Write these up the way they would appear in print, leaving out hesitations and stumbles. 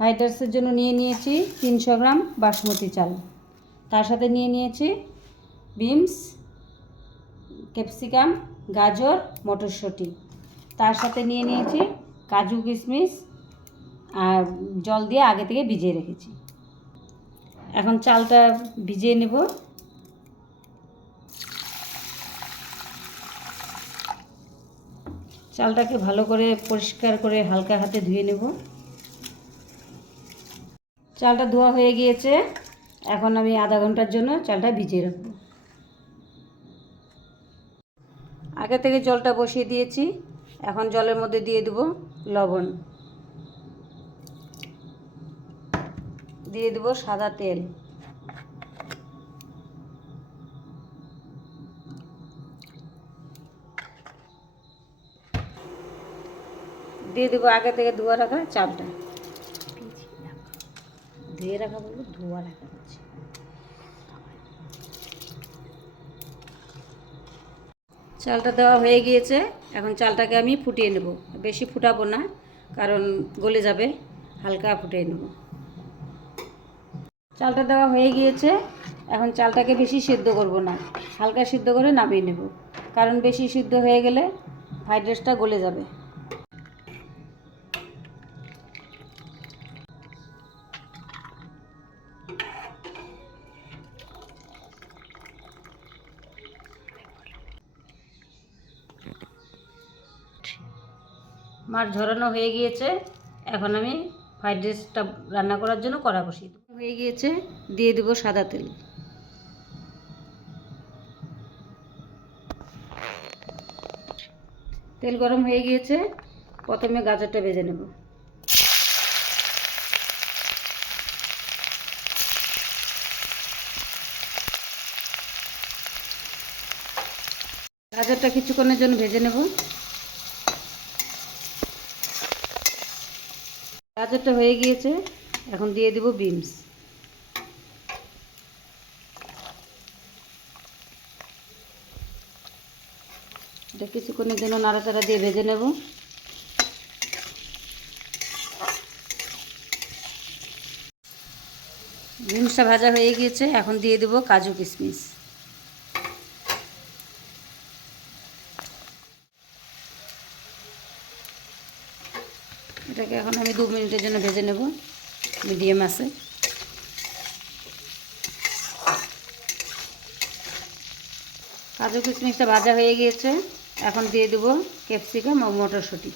Fried রাইসের জন্য নিয়ে নিয়েছি 300 গ্রাম বাসমতি চাল, তার সাথে নিয়ে নিয়েছি বিনস, ক্যাপসিকাম, গাজর, মটরশুঁটি, তার সাথে নিয়ে নিয়েছি কাজু কিশমিশ আর জল দিয়ে আগে থেকে ভিজিয়ে রেখেছি। এখন চালটা ভিজিয়ে নেব। চালটাকে ভালো করে পরিষ্কার করে হালকা হাতে ধুয়ে নেব। চালটা ধোয়া হয়ে গিয়েছে, এখন আমি আধা ঘন্টার জন্য চালটা ভিজিয়ে রাখব। আগে থেকে জলটা বসিয়ে দিয়েছি, এখন জলের মধ্যে দিয়ে দেব লবণ, দিয়ে দেব সাদা তেল, দিয়ে দেবো আগে থেকে ধোয়া রাখা চালটা, ধুয়ে রাখা বলবো ধোয়া রাখা হচ্ছে। চালটা দেওয়া হয়ে গিয়েছে, এখন চালটাকে আমি ফুটিয়ে নেব। বেশি ফুটাবো না, কারণ গলে যাবে, হালকা ফুটিয়ে নেব। চালটা দেওয়া হয়ে গিয়েছে, এখন চালটাকে বেশি সিদ্ধ করব না, হালকা সিদ্ধ করে নামিয়ে নেব, কারণ বেশি সিদ্ধ হয়ে গেলে ফ্রাইড রাইসটা গলে যাবে। মাছ ঝরানো হয়ে গিয়েছে, এখন আমি ফ্রাইড রাইসটা রান্না করার জন্য কড়া বসিয়ে দেবো। হয়ে গিয়েছে, দিয়ে দেবো সাদা তেল, তেল গরম হয়ে গিয়েছে, প্রথমে গাজরটা ভেজে নেব। গাজরটা কিছুক্ষণের জন্য ভেজে নেব। গাজরটা হয়ে গিয়েছে, এখন দিয়ে দেব বিনস, এটা কিছুক্ষণের জন্য নাড়াচাড়া দিয়ে ভেজে নেব। বিনসটা ভাজা হয়ে গিয়েছে, এখন দিয়ে দেব কাজু কিশমিশ, এটাকে এখন আমি 2 মিনিটের জন্য ভেজে নেব মিডিয়াম আছে। কাজু কিশমিশটা ভাজা হয়ে গিয়েছে, এখন দিয়ে দেব ক্যাপসিকাম ও মটরশুঁটি,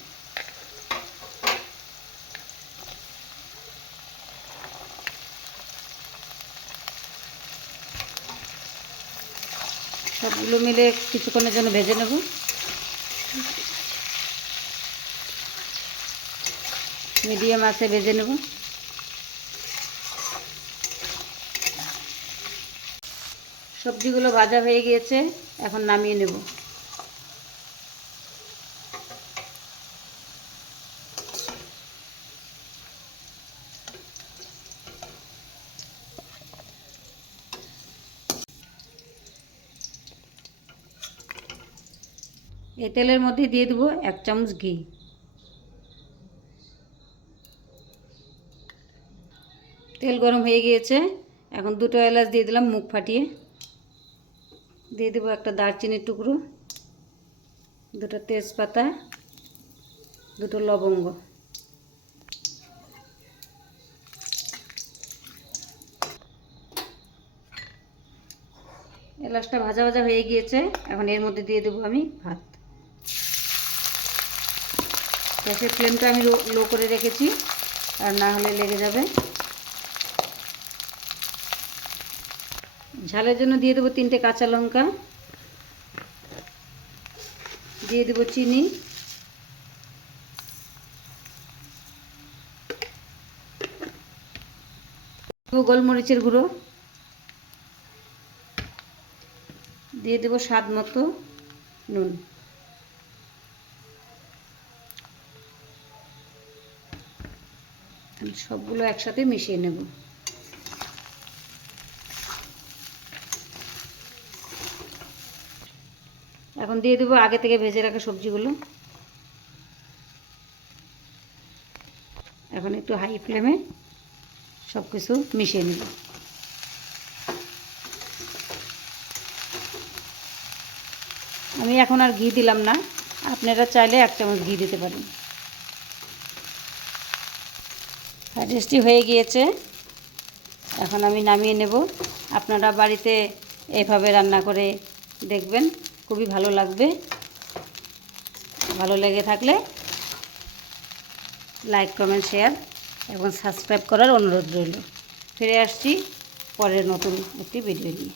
সবগুলো মিলে কিছুক্ষণের জন্য ভেজে নেব। মিডিয়াম আছে ভেজে নেব। সবজিগুলো ভাজা হয়ে গিয়েছে, এখন নামিয়ে নেব। এই তেলের মধ্যে দিয়ে দেবো 1 চামচ ঘি, তেল গরম হয়ে গিয়েছে, এখন 2টো এলাচ দিয়ে দিলাম মুখ ফাটিয়ে, দিয়ে দেবো একটা দারচিনির টুকরো, 2টো তেজপাতা, 2টো লবঙ্গ, এলাচটা ভাজা ভাজা হয়ে গিয়েছে, এখন এর মধ্যে দিয়ে দেবো আমি ভাত। গ্যাসের ফ্লেমটা আমি লো করে রেখেছি, আর না হলে লেগে যাবে। ঝালের জন্য দিয়ে দেবো 3টে কাঁচা লঙ্কা, দিয়ে দেবো চিনি, গোলমরিচের গুঁড়ো, দিয়ে দেবো স্বাদ মতো নুন। সবগুলো একসাথে মিশিয়ে নেব। এখন দিয়ে দেবো আগে থেকে ভেজে রাখা সবজিগুলো, এখন একটু হাই ফ্লেমে সব কিছু মিশিয়ে নেব। আমি এখন আর ঘি দিলাম না, আপনারা চাইলে 1 চামচ ঘি দিতে পারেন। ফ্রাইড রাইসটি হয়ে গিয়েছে, এখন আমি নামিয়ে নেব। আপনারা বাড়িতে এইভাবে রান্না করে দেখবেন, খুবই ভালো লাগবে। ভালো লেগে থাকলে লাইক, কমেন্ট, শেয়ার এবং সাবস্ক্রাইব করার অনুরোধ রইল। ফিরে আসছি পরের নতুন একটি ভিডিও নিয়ে।